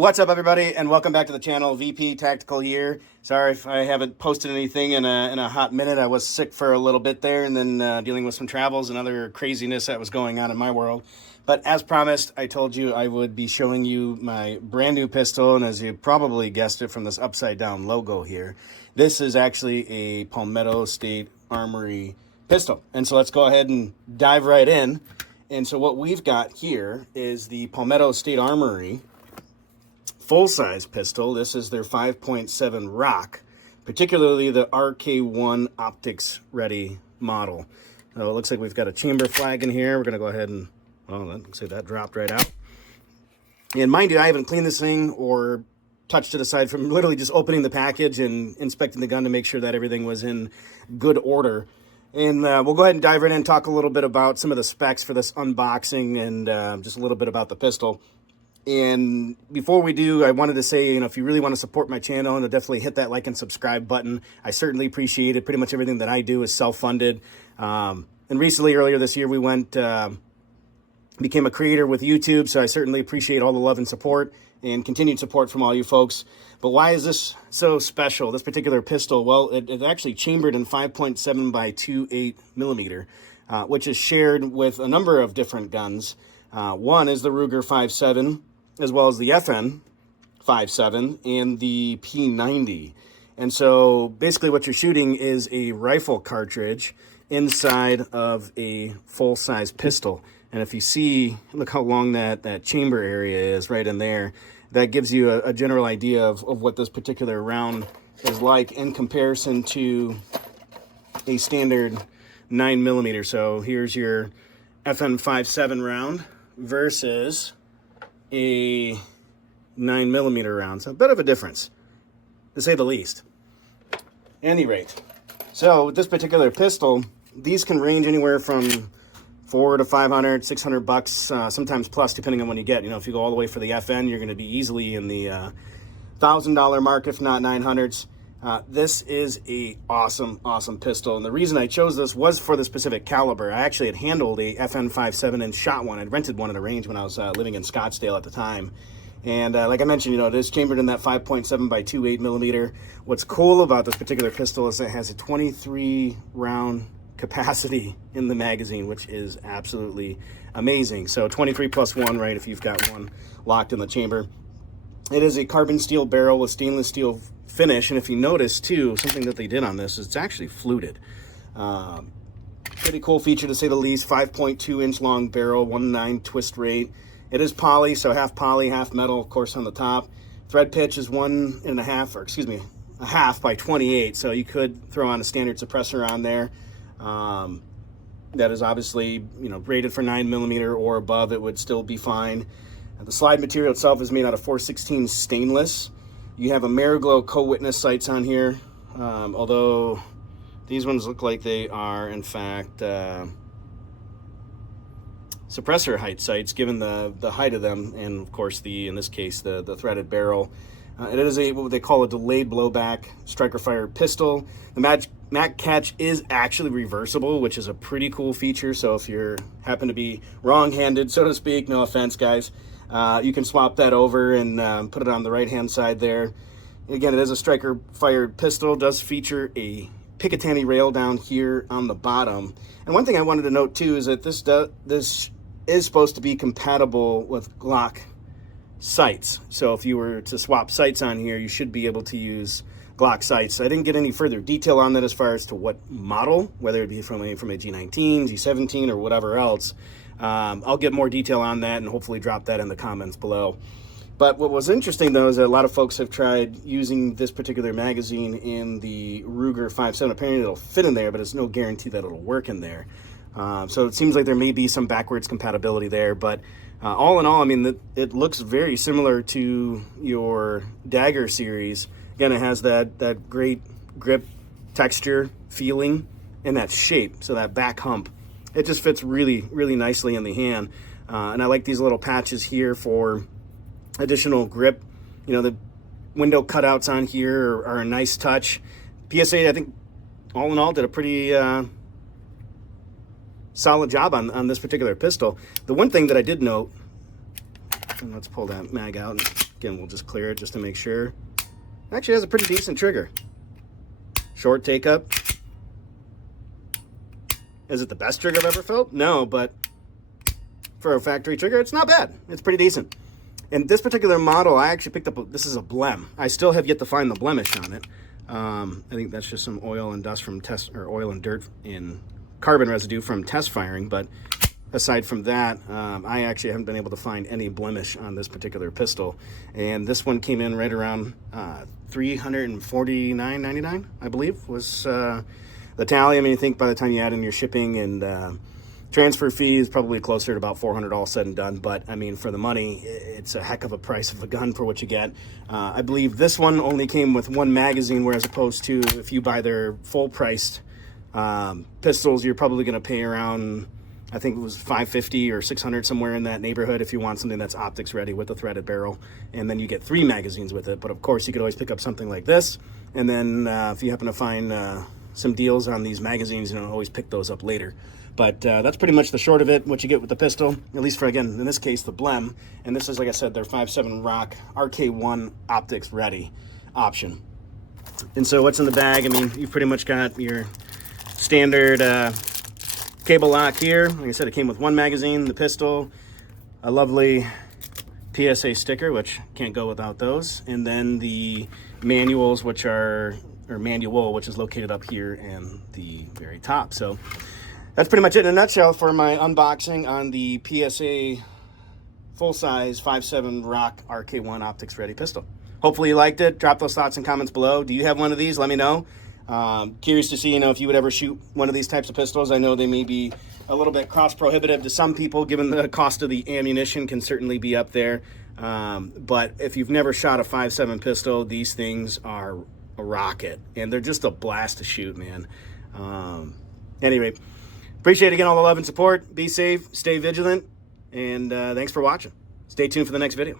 What's up, everybody, and welcome back to the channel. VP Tactical here. Sorry if I haven't posted anything in a hot minute. I was sick for a little bit there, and then dealing with some travels and other craziness that was going on in my world. But as promised, I told you I would be showing you my brand new pistol, and as you probably guessed it from this upside down logo here, this is actually a Palmetto State Armory pistol. And so let's go ahead and dive right in. And so what we've got here is the Palmetto State Armory full-size pistol. This is their 5.7 Rock, particularly the RK1 optics ready model. So it looks like we've got a chamber flag in here. We're going to go ahead and, well, looks like that dropped right out. And mind you, I haven't cleaned this thing or touched it aside from literally just opening the package and inspecting the gun to make sure that everything was in good order. And we'll go ahead and dive right in and talk a little bit about some of the specs for this unboxing and just a little bit about the pistol. And before we do, I wanted to say, if you really want to support my channel, and definitely hit that like and subscribe button. I certainly appreciate it. Pretty much everything that I do is self-funded. And recently, earlier this year, we became a creator with YouTube, so I certainly appreciate all the love and support and continued support from all you folks. But why is this so special, this particular pistol? Well, it actually chambered in 5.7 by 2.8 millimeter, which is shared with a number of different guns. One is the Ruger 5.7, as well as the FN 5.7 and the P90. And so basically what you're shooting is a rifle cartridge inside of a full-size pistol. And if you see, look how long that chamber area is right in there. That gives you a general idea of what this particular round is like in comparison to a standard 9mm. So here's your FN 5.7 round versus a 9mm round. So a bit of a difference, to say the least. At any rate, so with this particular pistol, these can range anywhere from $400 to $500, $600, sometimes plus, depending on when you get. If you go all the way for the FN, you're going to be easily in the $1,000 mark, if not 900s. This is a awesome pistol, and the reason I chose this was for the specific caliber. I actually had handled a FN 5.7 and shot one. I'd rented one at a range when I was living in Scottsdale at the time. And like I mentioned, it is chambered in that 5.7 by 2.8 millimeter. What's cool about this particular pistol is it has a 23 round capacity in the magazine, which is absolutely amazing. So 23 plus 1, right, if you've got one locked in the chamber. It is a carbon steel barrel with stainless steel finish, and if you notice too, something that they did on this is it's actually fluted. Pretty cool feature, to say the least. 5.2 inch long barrel, 1.9 twist rate. It is poly, so half poly, half metal, of course, on the top. Thread pitch is 1.5, or excuse me, a half by 28, so you could throw on a standard suppressor on there. That is obviously, rated for 9mm or above. It would still be fine. The slide material itself is made out of 416 stainless. You have Ameriglo co-witness sights on here, although these ones look like they are, in fact, suppressor height sights, given the height of them, and of course in this case the threaded barrel. It is what they call a delayed blowback striker fired pistol. The mag catch is actually reversible, which is a pretty cool feature. So if you happen to be wrong-handed, so to speak, no offense, guys, you can swap that over and put it on the right-hand side there. Again, it is a striker fired pistol. It does feature a Picatinny rail down here on the bottom. And one thing I wanted to note too is that this is supposed to be compatible with Glock sights. So if you were to swap sights on here, you should be able to use Glock sights. I didn't get any further detail on that as far as to what model, whether it be from a G19, G17, or whatever else. I'll get more detail on that and hopefully drop that in the comments below. But what was interesting, though, is that a lot of folks have tried using this particular magazine in the Ruger 5.7. Apparently it'll fit in there, but it's no guarantee that it'll work in there. So it seems like there may be some backwards compatibility there, but all in all, I mean, it looks very similar to your Dagger series. Again, it has that great grip texture feeling and that shape, so that back hump. It just fits really, really nicely in the hand. And I like these little patches here for additional grip. The window cutouts on here are a nice touch. PSA, I think, all in all, did a pretty solid job on this particular pistol. The one thing that I did note, and let's pull that mag out and Again, we'll just clear it just to make sure. It actually has a pretty decent trigger. Short take up. Is it the best trigger I've ever felt? No, but for a factory trigger, it's not bad. It's pretty decent. And this particular model, I actually picked up, this is a blem. I still have yet to find the blemish on it. I think that's just some oil and dust from test, or oil and dirt in carbon residue from test firing. But aside from that, I actually haven't been able to find any blemish on this particular pistol. And this one came in right around $349.99, I believe, was the tally. I mean, I think by the time you add in your shipping and transfer fee is probably closer to about $400 all said and done. But I mean, for the money, it's a heck of a price of a gun for what you get. I believe this one only came with one magazine, whereas opposed to if you buy their full priced pistols, you're probably going to pay around, I think it was $550 or $600, somewhere in that neighborhood, if you want something that's optics ready with a threaded barrel. And then you get 3 magazines with it. But of course, you could always pick up something like this. And then if you happen to find some deals on these magazines, always pick those up later. But that's pretty much the short of it, what you get with the pistol, at least for, again, in this case, the blem. And this is, like I said, their 5.7 Rock RK1 optics ready option. And so what's in the bag? I mean, you've pretty much got your standard cable lock here. Like I said, it came with 1 magazine, the pistol, a lovely PSA sticker, which can't go without those. And then the manuals, which are, or manual, which is located up here in the very top. So that's pretty much it in a nutshell for my unboxing on the PSA full-size 5.7 Rock RK1 optics ready pistol. Hopefully you liked it. Drop those thoughts and comments below. Do you have one of these? Let me know. Curious to see, if you would ever shoot one of these types of pistols. I know they may be a little bit cost prohibitive to some people, given the cost of the ammunition can certainly be up there. But if you've never shot a 5.7 pistol, these things are a rocket, and they're just a blast to shoot, man. Anyway, appreciate again all the love and support. Be safe, stay vigilant, and thanks for watching. Stay tuned for the next video.